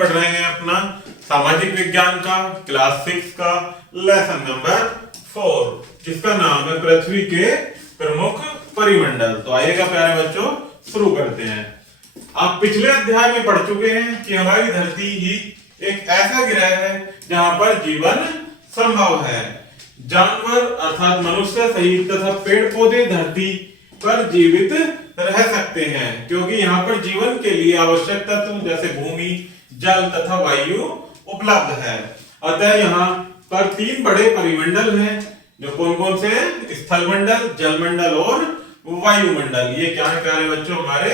पढ़ रहे हैं अपना सामाजिक विज्ञान का क्लास 6 का लेसन नंबर 4 जिसका नाम है पृथ्वी के प्रमुख परिमंडल। तो आइएगा प्यारे बच्चों शुरू करते हैं। आप पिछले अध्याय में पढ़ चुके हैं कि हमारी धरती ही एक ऐसा ग्रह है जहां पर जीवन संभव है। जानवर अर्थात मनुष्य सहित तथा पेड़ पौधे धरती पर जीवित रह सकते हैं क्योंकि यहाँ पर जीवन के लिए आवश्यक तत्व जैसे भूमि, जल तथा वायु उपलब्ध है। अतः यहाँ पर 3 बड़े परिमंडल हैं जो कौन कौन से हैं? स्थलमंडल, जलमंडल और वायुमंडल। ये क्या है प्यारे बच्चों? हमारे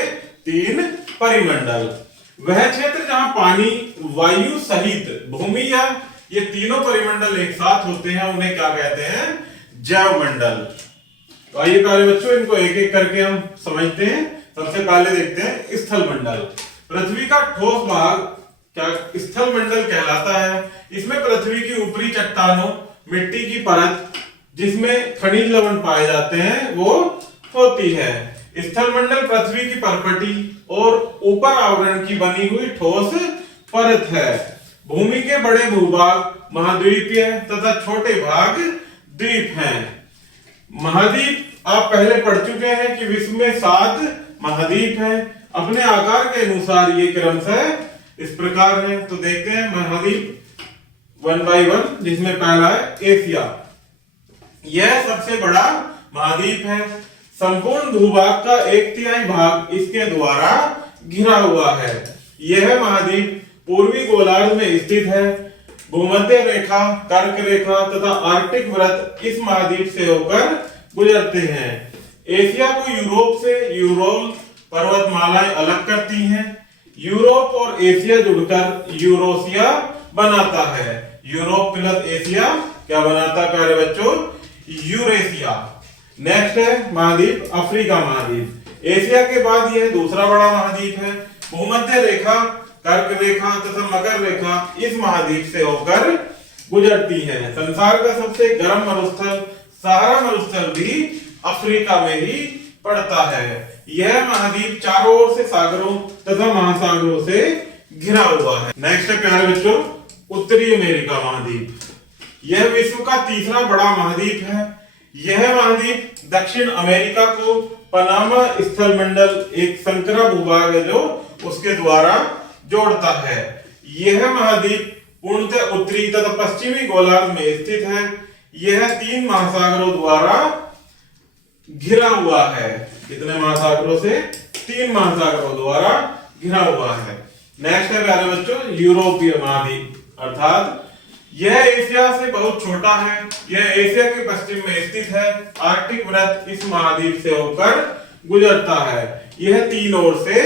3 परिमंडल। वह क्षेत्र जहाँ पानी, वायु सहित भूमि या ये तीनों परिमंडल एक साथ होते हैं उन्हें क्या कहते हैं? जैवमंडल। तो आइए प्यारे बच्चों इनको एक एक करके हम समझते हैं। सबसे पहले देखते हैं स्थलमंडल। पृथ्वी का ठोस भाग क्या स्थलमंडल कहलाता है। इसमें पृथ्वी की ऊपरी चट्टानों, मिट्टी की परत जिसमें खनिज लवण पाए जाते हैं वो होती है। स्थलमंडल पृथ्वी की परपटी और ऊपर आवरण की बनी हुई ठोस परत है। भूमि के बड़े भूभाग महाद्वीपीय तथा छोटे भाग द्वीप हैं। महाद्वीप आप पहले पढ़ चुके हैं कि विश्व में 7 महाद्वीप हैं। अपने आकार के अनुसार ये क्रमशः इस प्रकार है। तो देखते हैं महाद्वीप 1 by 1 जिसमें पहला है एशिया। यह सबसे बड़ा महाद्वीप है। संपूर्ण भूभाग का 1/3 भाग इसके द्वारा घिरा हुआ है। यह महाद्वीप पूर्वी गोलार्ध में स्थित है। भूमध्य रेखा, कर्क रेखा तथा आर्कटिक वृत्त इस महाद्वीप से होकर गुजरते हैं। एशिया को यूरोप से यूरोल पर्वतमालाएं अलग करती हैं। यूरोप और एशिया जुड़कर यूरोसिया बनाता है। यूरोप प्लस एशिया क्या बनाता है प्यारे बच्चों? यूरेशिया। नेक्स्ट है महाद्वीप अफ्रीका महाद्वीप। एशिया के बाद यह दूसरा बड़ा महाद्वीप है। भूमध्य रेखा, कर्क रेखा तथा मकर रेखा इस महाद्वीप से होकर गुजरती है। संसार का सबसे गर्म मरुस्थल सहारा मरुस्थल भी अफ्रीका में ही पड़ता है। यह महाद्वीप चारों ओर से सागरों तथा महासागरों से घिरा हुआ है। नेक्स्ट है प्यारे बच्चों उत्तरी अमेरिका महाद्वीप। यह विश्व का तीसरा बड़ा महाद्वीप है। यह महाद्वीप दक्षिण अमेरिका को पनामा स्थलमंडल एक संकरा भूभाग है जो उसके द्वारा जोड़ता है। यह महाद्वीप पूर्णतः उत्तरी तथा पश्चिमी गोलार्ध में स्थित है। यह 3 महासागरों द्वारा घिरा हुआ है। कितने महासागरों से? 3 महासागरों द्वारा घिरा हुआ है। नेक्स्ट है प्यारे बच्चों यूरोपीय महाद्वीप अर्थात यह एशिया से बहुत छोटा है। यह एशिया के पश्चिम में स्थित है। आर्कटिक वृत्त इस महाद्वीप से होकर गुजरता है। यह 3 ओर से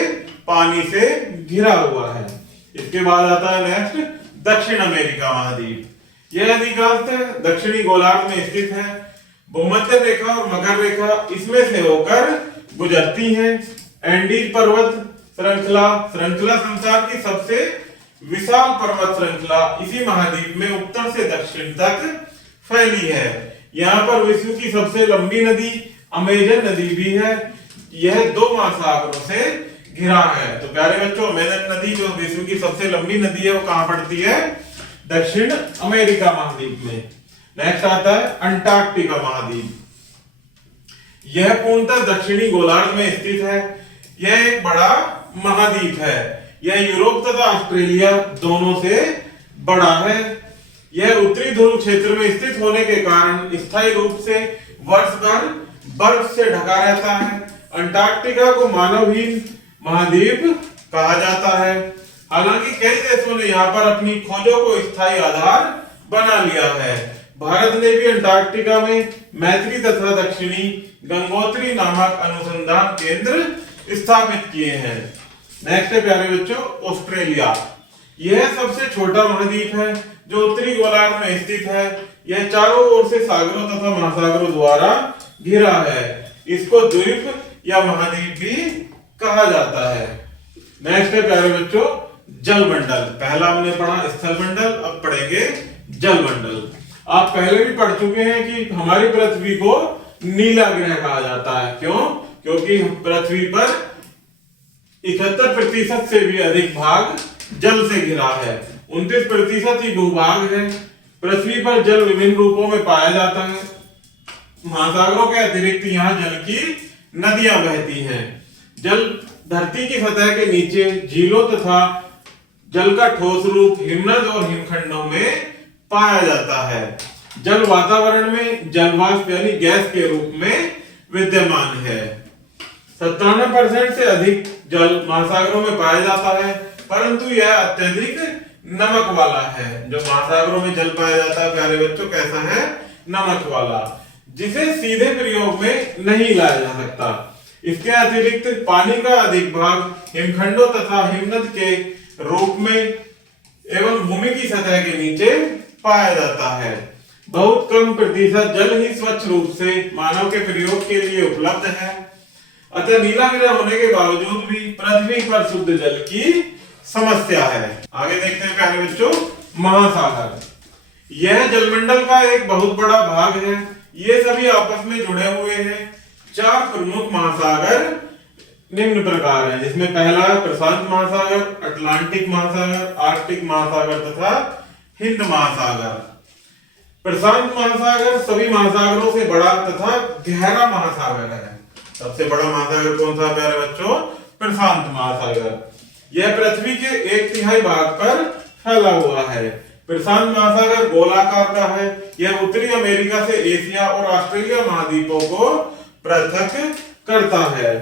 पानी से घिरा हुआ है। इसके बाद आता है नेक्स्ट दक्षिण अमेरिका महाद्वीप। यह अधिकांशतः दक्षिणी गोलार्ध में स्थित है। भूमध्य रेखा और मकर रेखा इसमें से होकर गुजरती हैं। एंडीज पर्वत श्रृंखला संसार की सबसे विशाल पर्वत श्रृंखला इसी महाद्वीप में उत्तर से दक्षिण तक फैली है। यहाँ पर विश्व की सबसे लंबी नदी अमेजन नदी भी है। यह 2 महासागरों से घिरा है। तो प्यारे बच्चों अमेजन नदी जो विश्व की सबसे लंबी नदी है वो कहां पड़ती है? दक्षिण अमेरिका महाद्वीप में। नेक्स्ट आता है अंटार्कटिका महाद्वीप। यह पूर्णतः दक्षिणी गोलार्ध में स्थित है। यह एक बड़ा महाद्वीप है। यह यूरोप तथा ऑस्ट्रेलिया दोनों से बड़ा है। यह उत्तरी ध्रुव क्षेत्र में स्थित होने के कारण स्थायी रूप से वर्ष भर बर्फ से ढका रहता है। अंटार्कटिका को मानवहीन महाद्वीप कहा जाता है। हालांकि कई देशों ने यहाँ पर अपनी खोजों को स्थायी आधार बना लिया है। भारत ने भी अंटार्कटिका में मैत्री तथा दक्षिणी गंगोत्री नामक अनुसंधान केंद्र स्थापित किए हैं। नेक्स्ट है प्यारे बच्चों ऑस्ट्रेलिया। यह सबसे छोटा महाद्वीप है जो उत्तरी गोलार्ध में स्थित है। यह चारों ओर से सागरों तथा महासागरों द्वारा घिरा है। इसको द्वीप या महाद्वीप भी कहा जाता है। नेक्स्ट है प्यारे बच्चों जलमंडल। पहला हमने पढ़ा स्थलमंडल, अब पढ़ेंगे जलमंडल। आप पहले भी पढ़ चुके हैं कि हमारी पृथ्वी को नीला ग्रह कहा जाता है। क्यों? क्योंकि पृथ्वी पर 71% से भी अधिक भाग जल से घिरा है। 29% ही भूभाग है। पृथ्वी पर जल विभिन्न रूपों में पाया जाता है। महासागरों के अतिरिक्त यहाँ जल की नदियां बहती हैं। जल धरती की सतह के नीचे झीलों तथा जल का ठोस रूप हिमनद और हिमखंडों में पाया जाता है। जल वातावरण में जलवाष्प यानी गैस के रूप में विद्यमान है। 97% से अधिक जल महासागरों में पाया जाता है, परंतु यह अत्यधिक नमक वाला है। जो महासागरों में जल पाया जाता है प्यारे बच्चों, कैसा है? नमक वाला, जिसे सीधे प्रयोग में नहीं लाया जा सकता। इसके अतिरिक्त पानी का अधिक भाग हिमखंडों तथा हिमनद के रूप में एवं भूमि की सतह के नीचे पाया जाता है। बहुत कम प्रतिशत जल ही स्वच्छ रूप से मानव के प्रयोग के लिए उपलब्ध है। अतः नीला ग्रह होने के बावजूद भी पृथ्वी पर शुद्ध जल की समस्या है। आगे देखते हैं प्यारे बच्चों, महासागर। यह जलमंडल का एक बहुत बड़ा भाग है। ये सभी आपस में जुड़े हुए हैं। 4 प्रमुख महासागर निम्न प्रकार हैं, जिसमें पहला है प्रशांत महासागर, अटलांटिक महासागर, आर्कटिक महासागर तथा हिंद महासागर। प्रशांत महासागर सभी महासागरों से बड़ा तथा गहरा महासागर है। सबसे बड़ा महासागर कौन सा प्यारे बच्चों? प्रशांत महासागर। यह पृथ्वी के 1/3 भाग पर फैला हुआ है। प्रशांत महासागर गोलाकार का है। यह उत्तरी अमेरिका से एशिया और ऑस्ट्रेलिया महाद्वीपों को पृथक करता है।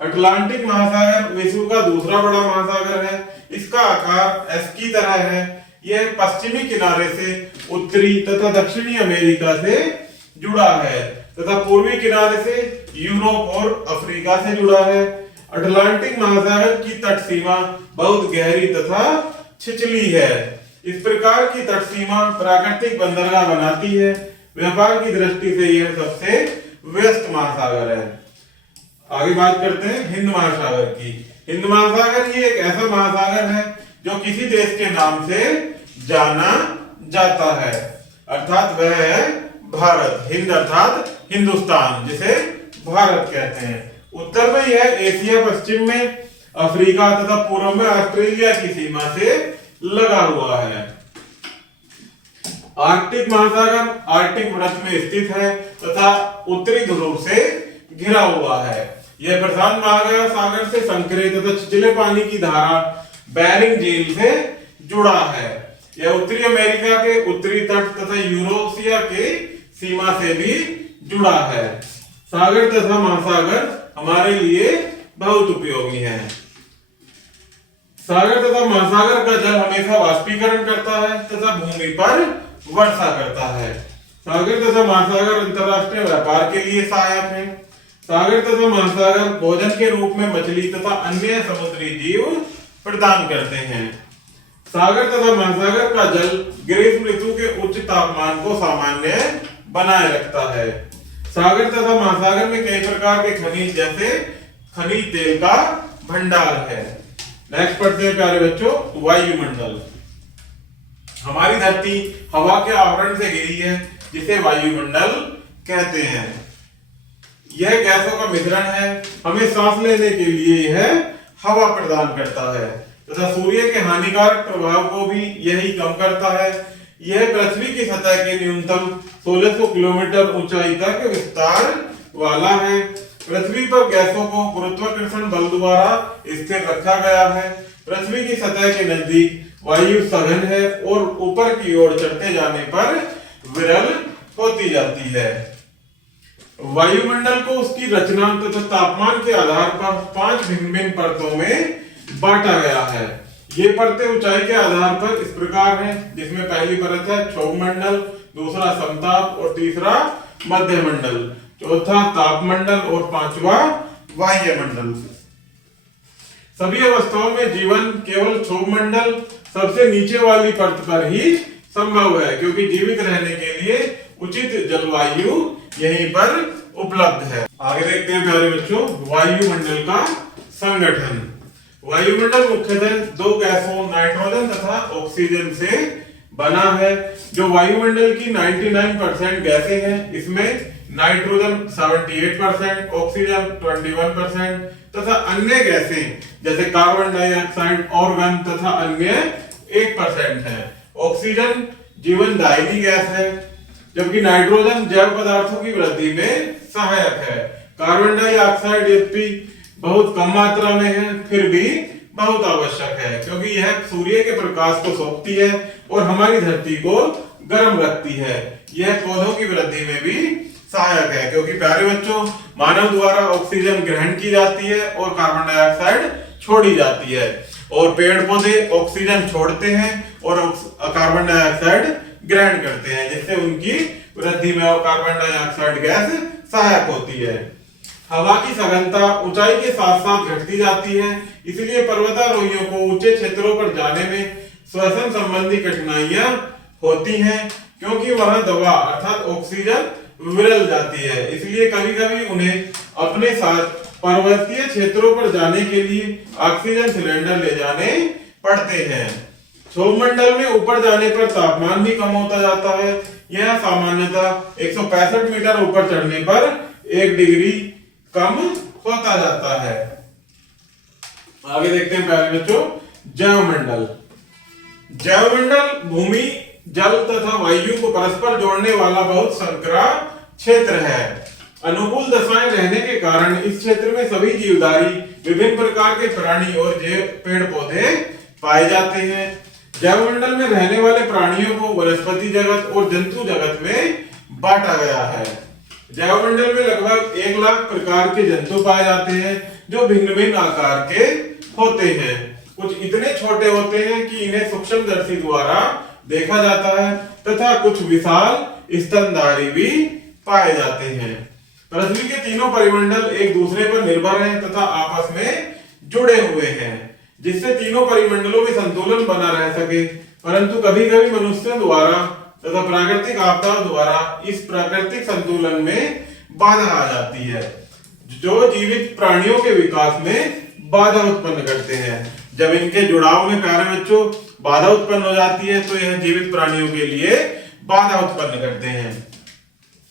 अटलांटिक महासागर विश्व का दूसरा बड़ा महासागर है। इसका आकार एस की तरह है। यह पश्चिमी किनारे से उत्तरी तथा दक्षिणी अमेरिका से जुड़ा है तथा पूर्वी किनारे से यूरोप और अफ्रीका से जुड़ा है। अटलांटिक महासागर की तट सीमा बहुत गहरी तथा छिछली है। इस प्रकार की तट सीमा प्राकृतिक बंदरगाह बनाती है। व्यापार की दृष्टि से यह सबसे व्यस्त महासागर है। आगे बात करते हैं हिंद महासागर की। हिंद महासागर ये एक ऐसा महासागर है जो किसी देश के नाम से जाना जाता है, अर्थात वह है भारत। हिंद अर्थात हिंदुस्तान, जिसे भारत कहते हैं। उत्तर में यह एशिया, पश्चिम में अफ्रीका तथा पूर्व में ऑस्ट्रेलिया की सीमा से लगा हुआ है। आर्कटिक महासागर आर्कटिक वृत्त में स्थित है तथा उत्तरी ध्रुव से घिरा हुआ है। यह प्रशांत महासागर से संकरे तथा छिछले पानी की धारा बेरिंग झील से जुड़ा है। यह उत्तरी अमेरिका के उत्तरी तट तथा यूरोसिया के सीमा से भी जुड़ा है। सागर तथा महासागर हमारे लिए बहुत उपयोगी है। सागर तथा महासागर का जल हमेशा वाष्पीकरण करता है तथा भूमि पर वर्षा करता है। सागर तथा महासागर अंतरराष्ट्रीय व्यापार के लिए सहायक है। सागर तथा महासागर भोजन के रूप में मछली तथा अन्य समुद्री जीव प्रदान करते हैं। सागर तथा महासागर का जल ग्रीष्म ऋतु के उच्च तापमान को सामान्य बनाए रखता है। सागर तथा महासागर में कई प्रकार के खनिज जैसे खनिज तेल का भंडार है। नेक्स्ट पढ़ते हैं प्यारे बच्चों, वायुमंडल। हमारी धरती हवा के आवरण से घिरी है, जिसे वायुमंडल कहते हैं। यह गैसों का मिश्रण है। हमें सांस लेने के लिए यह हवा प्रदान करता है तथा सूर्य के हानिकारक प्रभाव को भी यही कम करता है। यह पृथ्वी की सतह के न्यूनतम 1600 किलोमीटर ऊंचाई तक विस्तार वाला है। पृथ्वी पर गैसों को गुरुत्वाकर्षण बल द्वारा स्थिर रखा गया है। पृथ्वी की सतह के नजदीक वायु सघन है और ऊपर की ओर चढ़ते जाने पर विरल होती जाती है। वायुमंडल को उसकी रचना तथा तापमान के आधार पर 5 भिन्न-भिन्न परतों में बांटा गया है। ये परतें ऊंचाई के आधार पर इस प्रकार हैं, जिसमें पहली परत है क्षोभ मंडल, दूसरा समताप और तीसरा मध्य मंडल, चौथा तापमंडल और पांचवा वायुमंडल। सभी अवस्थाओं में जीवन केवल क्षोभ मंडल सबसे नीचे वाली परत पर ही संभव है, क्योंकि जीवित रहने के लिए उचित जलवायु यहीं पर उपलब्ध है। आगे देखते हैं प्यारे बच्चों, वायुमंडल का संगठन। वायुमंडल मुख्यतः 2 गैसों नाइट्रोजन तथा ऑक्सीजन से बना है। जो वायुमंडल की 99% गैसें हैं, इसमें नाइट्रोजन 78%, ऑक्सीजन 21% तथा अन्य गैसें जैसे कार्बन डाइऑक्साइड, ऑर्गन तथा अन्य 1% है। ऑक्सीजन जीवनदायिनी गैस है, जबकि नाइट्रोजन जैव पदार्थों की वृद्धि में सहायक है। कार्बन डाइऑक्साइड यद्यपि बहुत कम मात्रा में है, फिर भी बहुत आवश्यक है, क्योंकि यह सूर्य के प्रकाश को सोखती है और हमारी धरती को गर्म रखती है। यह पौधों की वृद्धि में भी सहायक है, क्योंकि प्यारे बच्चों, मानव द्वारा ऑक्सीजन ग्रहण की जाती है और कार्बन डाइऑक्साइड छोड़ी जाती है, और पेड़ पौधे ऑक्सीजन छोड़ते हैं और कार्बन डाइऑक्साइड ग्रहण करते हैं, जिससे उनकी वृद्धि में कार्बन डाइऑक्साइड गैस सहायक होती है। हवा की सघनता ऊंचाई के साथ साथ घटती जाती है, इसलिए पर्वतारोहियों को ऊंचे क्षेत्रों पर जाने में श्वसन संबंधी कठिनाइयां होती हैं, क्योंकि वहां दवा अर्थात ऑक्सीजन विरल जाती है। इसलिए कभी कभी उन्हें अपने साथ पर्वतीय क्षेत्रों पर जाने के लिए ऑक्सीजन सिलेंडर ले जाने पड़ते हैं। क्षोभमंडल में ऊपर जाने पर तापमान भी कम होता जाता है। यह सामान्यतः 165 मीटर ऊपर चढ़ने पर 1 डिग्री कम होता जाता है। आगे देखते हैं प्यारे बच्चों, जैवमंडल। जैवमंडल भूमि, जल तथा वायु को परस्पर जोड़ने वाला बहुत संकरा क्षेत्र है। अनुकूल दशाएं रहने के कारण इस क्षेत्र में सभी जीवधारी, विभिन्न प्रकार के प्राणी और जैव पेड़ पौधे पाए जाते हैं। जैवमंडल में रहने वाले प्राणियों को वनस्पति जगत और जंतु जगत में बांटा गया है। जैवमंडल में लगभग 1 लाख प्रकार के जंतु पाए जाते हैं, जो भिन्न भिन्न आकार के होते हैं। कुछ इतने छोटे होते हैं कि इन्हें सूक्ष्मदर्शी द्वारा देखा जाता है, तथा कुछ विशाल स्तनधारी भी पाए जाते हैं। पृथ्वी के तीनों परिमंडल एक दूसरे पर निर्भर हैं तथा आपस में जुड़े हुए हैं, जिससे तीनों परिमंडलों में संतुलन बना रह सके। परंतु कभी कभी मनुष्यों द्वारा तथा प्राकृतिक आपदाओं द्वारा इस प्राकृतिक संतुलन में बाधा आ जाती है, जो जीवित प्राणियों के विकास में बाधा उत्पन्न करते हैं। जब इनके जुड़ाव में प्यारे बच्चों बाधा उत्पन्न हो जाती है, तो यह जीवित प्राणियों के लिए बाधा उत्पन्न करते हैं।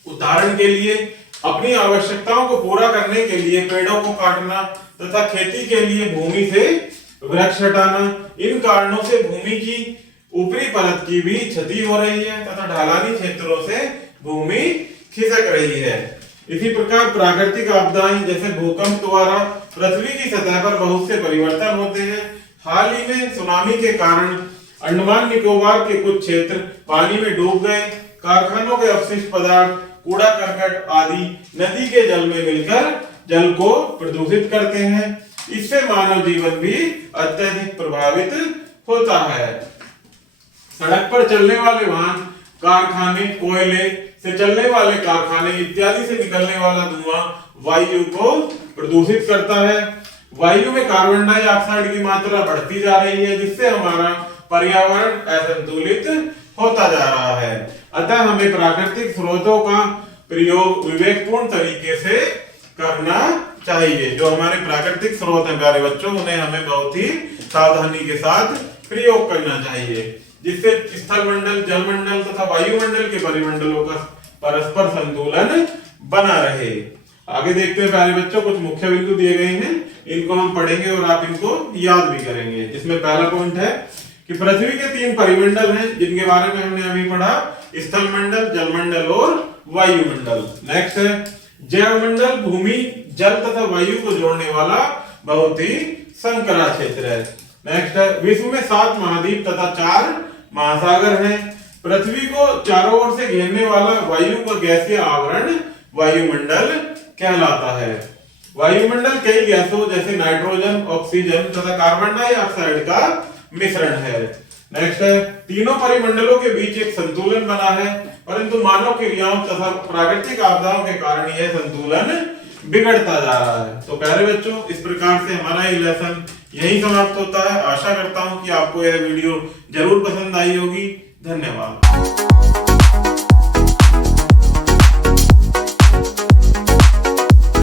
उदाहरण के लिए, अपनी आवश्यकताओं को पूरा करने के लिए पेड़ों को काटना तथा खेती के लिए भूमि से वृक्ष हटाना। इन कारणों से भूमि की ऊपरी परत की भी क्षति हो रही है तथा ढलानी क्षेत्रों से भूमि खिसक रही है। इसी प्रकार प्राकृतिक आपदाएं जैसे भूकंप द्वारा पृथ्वी की सतह पर बहुत से परिवर्तन होते हैं। हाल ही में सुनामी के कारण अंडमान निकोबार के कुछ क्षेत्र पानी में डूब गए। कारखानों के अपशिष्ट पदार्थ, कूड़ा करकट आदि नदी के जल में मिलकर जल को प्रदूषित करते हैं। इससे मानव जीवन भी अत्यधिक प्रभावित होता है। सड़क पर चलने वाले वाहन, कारखाने, कोयले से चलने वाले कारखाने इत्यादि से निकलने वाला धुआं वायु को प्रदूषित करता है। वायु में कार्बन डाइऑक्साइड की मात्रा बढ़ती जा रही है, जिससे हमारा पर्यावरण असंतुलित होता जा रहा है। अतः हमें प्राकृतिक स्रोतों का प्रयोग विवेकपूर्ण तरीके से करना चाहिए। जो हमारे प्राकृतिक स्रोत हैं प्यारे बच्चों, उन्हें हमें बहुत ही सावधानी के साथ प्रयोग करना चाहिए, जिससे स्थलमंडल, जलमंडल तथा वायुमंडल के परिमंडलों का परस्पर संतुलन बना रहे। आगे देखते हैं प्यारे बच्चों, कुछ मुख्य बिंदु दिए गए हैं, इनको हम पढ़ेंगे और आप इनको याद भी करेंगे। जिसमें पहला पॉइंट है कि पृथ्वी के 3 परिमंडल हैं, जिनके बारे में हमने अभी पढ़ा, स्थलमंडल, जलमंडल और वायुमंडल। नेक्स्ट है जैवमंडल, भूमि, जल तथा वायु को जोड़ने वाला बहुत ही संकरा क्षेत्र है। नेक्स्ट है विश्व में 7 महाद्वीप तथा 4 महासागर हैं। पृथ्वी को चारों ओर से घेरने वाला वायु का गैसीय आवरण वायुमंडल कहलाता है। वायुमंडल कई गैसों जैसे नाइट्रोजन, ऑक्सीजन तथा कार्बन डाइऑक्साइड का मिश्रण है। नेक्स्ट है तीनों परिमंडलों के बीच एक संतुलन बना है, परंतु मानव क्रियाओं तथा प्राकृतिक आपदाओं के कारण यह संतुलन बिगड़ता जा रहा है। तो प्यारे बच्चों, इस प्रकार से हमारा ये लेसन यही समाप्त होता है। आशा करता हूं कि आपको यह वीडियो जरूर पसंद आई होगी। धन्यवाद।